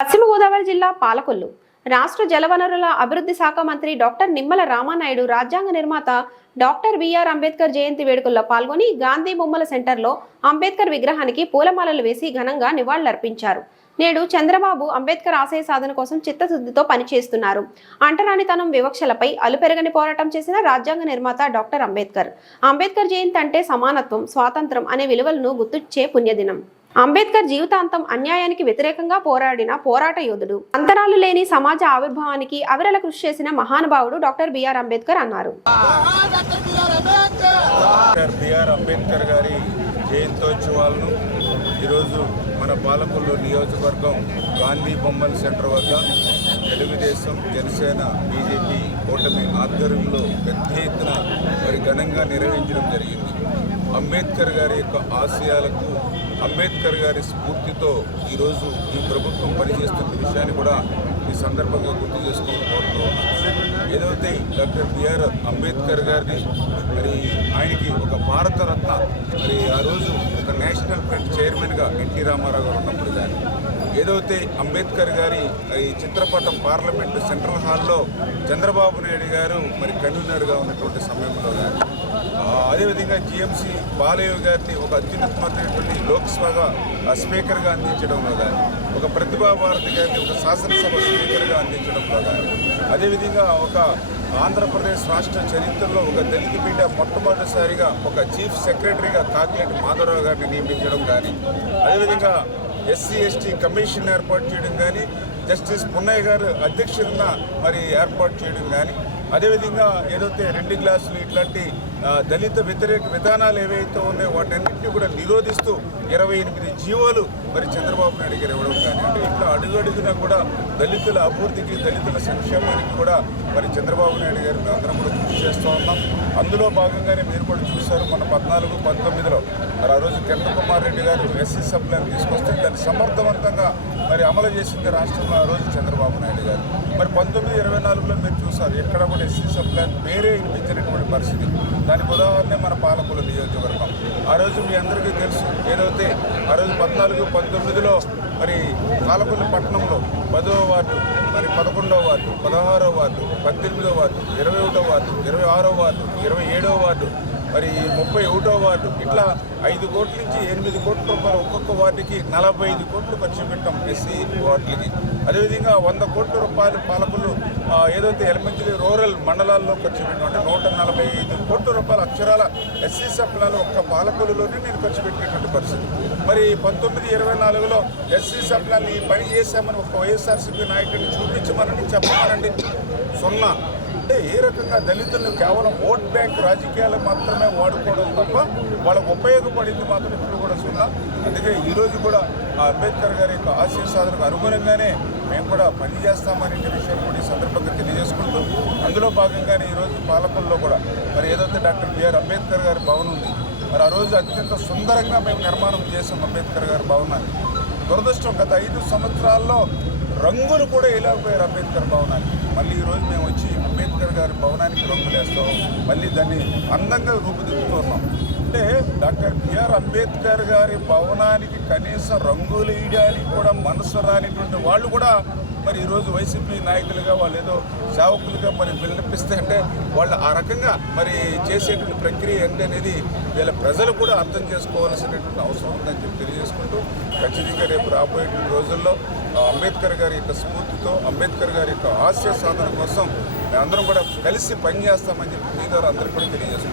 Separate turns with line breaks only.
పశ్చిమ గోదావరి జిల్లా పాలకొల్లు. రాష్ట్ర జలవనరుల అభివృద్ధి శాఖ మంత్రి డాక్టర్ నిమ్మల రామానాయుడు రాజ్యాంగ నిర్మాత డాక్టర్ బిఆర్ అంబేద్కర్ జయంతి వేడుకల్లో పాల్గొని గాంధీ బొమ్మల సెంటర్లో అంబేద్కర్ విగ్రహానికి పూలమాలలు వేసి ఘనంగా నివాళులర్పించారు. నేడు చంద్రబాబు అంబేద్కర్ ఆశయ సాధన కోసం చిత్తశుద్ధితో పనిచేస్తున్నారు. అంటరానితనం వివక్షలపై అలుపెరగని పోరాటం చేసిన రాజ్యాంగ నిర్మాత డాక్టర్ అంబేద్కర్. అంబేద్కర్ జయంతి అంటే సమానత్వం స్వాతంత్రం అనే విలువలను గుర్తుచ్చే పుణ్యదినం. అంబేద్కర్ జీవితాంతం అన్యాయానికి వ్యతిరేకంగా పోరాడిన పోరాట యోధుడు. అంతరాలు లేని సమాజ ఆవిర్భావానికి అవిరల కృషి చేసిన మహానుభావుడు డాక్టర్ బిఆర్ అంబేద్కర్ అన్నారు.
డాక్టర్ బిఆర్ అంబేద్కర్ గారి జయంతోత్సవాలను ఈరోజు మన పాలకొల్లు నియోజకవర్గం గాంధీ బొమ్మల సెంటర్ వద్ద తెలుగుదేశం జనసేన బీజేపీ కూటమి ఆధ్వర్యంలో పెద్ద ఎత్తున మరి ఘనంగా నిర్వహించడం జరిగింది. అంబేద్కర్ గారి యొక్క ఆశయాలకు అంబేద్కర్ గారి స్ఫూర్తితో ఈరోజు ఈ ప్రభుత్వం పనిచేస్తున్న విషయాన్ని కూడా ఈ సందర్భంగా గుర్తు చేసుకోవడం కోరుతూ ఏదైతే డాక్టర్ బిఆర్ అంబేద్కర్ గారిని మరి ఆయనకి ఒక భారతరత్న మరి ఆ రోజు ఒక నేషనల్ ఫ్రంట్ చైర్మన్గా ఎన్టీ రామారావు గారు ఉన్నప్పుడు కానీ ఏదైతే అంబేద్కర్ గారి ఈ చిత్రపటం పార్లమెంటు సెంట్రల్ హాల్లో చంద్రబాబు నాయుడు గారు మరి కన్వీనర్గా ఉన్నటువంటి సమయంలో కానీ అదేవిధంగా జిఎంసి బాలయ్య గారిని ఒక అత్యున్నతమైనటువంటి లోక్సభగా ఆ, స్పీకర్గా అందించడంలో కానీ ఒక ప్రతిభా భారతి గారిని ఒక శాసనసభ స్పీకర్గా అందించడంలో కానీ అదేవిధంగా ఒక ఆంధ్రప్రదేశ్ రాష్ట్ర చరిత్రలో ఒక తెలుగు పీఠ మొట్టమొదటిసారిగా ఒక చీఫ్ సెక్రటరీగా కాకినేటి మాధవరావు గారిని నియమించడం కానీ అదేవిధంగా ఎస్సీ ఎస్టీ కమిషన్ ఏర్పాటు చేయడం కానీ జస్టిస్ పున్నయ్య గారు అధ్యక్షతన మరి ఏర్పాటు చేయడం కానీ అదేవిధంగా ఏదైతే రెండు గ్లాసులు ఇట్లాంటి దళిత వ్యతిరేక విధానాలు ఏవైతే ఉన్నాయో వాటన్నింటినీ కూడా నిరోధిస్తూ ఇరవై ఎనిమిది జీవోలు మరి చంద్రబాబు నాయుడు గారు ఇవ్వడం కానీ అంటే ఇట్లా అడుగడుగునా కూడా దళితుల అభివృద్ధికి దళితుల సంక్షేమానికి కూడా మరి చంద్రబాబు నాయుడు గారు అందరం కూడా కృషి చేస్తూ ఉన్నాం. అందులో భాగంగానే మీరు కూడా చూశారు మన పద్నాలుగు పంతొమ్మిదిలో మరి ఆ రోజు కిరణ్ కుమార్ రెడ్డి గారు ఎస్సీ సభ్యులను తీసుకొస్తే దాన్ని సమర్థవంతంగా మరి అమలు చేసింది రాష్ట్రంలో ఆ రోజు చంద్రబాబు నాయుడు గారు. మరి పంతొమ్మిది ఇరవై నాలుగులో మీరు చూసారు ఎక్కడ కూడా ఎస్సీ ప్లాన్ పేరే వినిపించినటువంటి పరిస్థితి. దానికి ఉదాహరణే మన పాలకుల నియోజకవర్గం. ఆ రోజు మీ అందరికీ తెలుసు ఏదైతే ఆ రోజు పద్నాలుగు పంతొమ్మిదిలో మరి పాలకుల పట్టణంలో పదవ వార్డు మరి పదకొండవ వార్డు పదహారవ వార్డు పద్దెనిమిదో వార్డు ఇరవై ఒకటో వార్డు ఇరవై ఆరో వార్డు ఇరవై ఏడో వార్డు మరి ముప్పై ఒకటో వార్డు ఇట్లా ఐదు కోట్ల నుంచి ఎనిమిది కోట్ల రూపాయలు ఒక్కొక్క వార్డుకి నలభై ఐదు కోట్లు ఖర్చు పెట్టాం ఎస్సీ వార్డులకి. అదేవిధంగా వంద కోట్ల రూపాయలు పాలకులు ఏదైతే ఎలమంచిలి రూరల్ మండలాల్లో ఖర్చు పెట్టాం అంటే నూట నలభై ఐదు కోట్ల రూపాయల అక్షరాల ఎస్సీ సప్లాల ఒక్క పాలకులలోనే నేను ఖర్చు పెట్టినటువంటి పరిస్థితి. మరి పంతొమ్మిది ఇరవై నాలుగులో ఎస్సీ సప్లాన్ని ఈ పని చేశామని ఒక వైఎస్ఆర్సీపీ నాయకుడిని చూపించమనండి చెప్పమనండి. సున్నా. అంటే ఏ రకంగా దళితులను కేవలం ఓట్ బ్యాంక్ రాజకీయాలు మాత్రమే వాడుకోవడం తప్ప వాళ్ళకు ఉపయోగపడింది మాత్రం ఇప్పుడు కూడా సున్నా. అందుకే ఈరోజు కూడా ఆ అంబేద్కర్ గారి యొక్క ఆశయ సాధనకు అనుగుణంగానే మేము కూడా పనిచేస్తామనే విషయాన్ని కూడా ఈ సందర్భంగా తెలియజేసుకుంటూ అందులో భాగంగానే ఈరోజు పాలకుల్లో కూడా మరి ఏదైతే డాక్టర్ బిఆర్ అంబేద్కర్ గారి భవనం ఉంది మరి ఆ రోజు అత్యంత సుందరంగా మేము నిర్మాణం చేసాం అంబేద్కర్ గారి భవనాన్ని. దురదృష్టం గత ఐదు సంవత్సరాల్లో రంగులు కూడా వేయలేకపోయారు అంబేద్కర్ భవనానికి? మళ్ళీ ఈరోజు మేము వచ్చి అంబేద్కర్ గారి భవనానికి రంగులు వేస్తాం. మళ్ళీ దాన్ని అందంగా రూపుదిద్దుతున్నాం. అంటే డాక్టర్ బిఆర్ అంబేద్కర్ గారి భవనానికి కనీసం రంగులు వేయడానికి కూడా మనసు రానిటువంటి వాళ్ళు కూడా మరి ఈరోజు వైసీపీ నాయకులుగా వాళ్ళు ఏదో సేవకులుగా మరి విన్నపిస్తే అంటే వాళ్ళు ఆ రకంగా మరి చేసేటువంటి ప్రక్రియ ఏంటి అనేది వీళ్ళ ప్రజలు కూడా అర్థం చేసుకోవాల్సినటువంటి అవసరం ఉందని చెప్పి తెలియజేసుకుంటూ ఖచ్చితంగా రేపు రాబోయేటువంటి రోజుల్లో అంబేద్కర్ గారి యొక్క స్ఫూర్తితో అంబేద్కర్ గారి యొక్క ఆశయ సాధన కోసం మేమందరం కూడా కలిసి పనిచేస్తామని చెప్పి మీ ద్వారా అందరికీ కూడా తెలియజేసుకుంటాం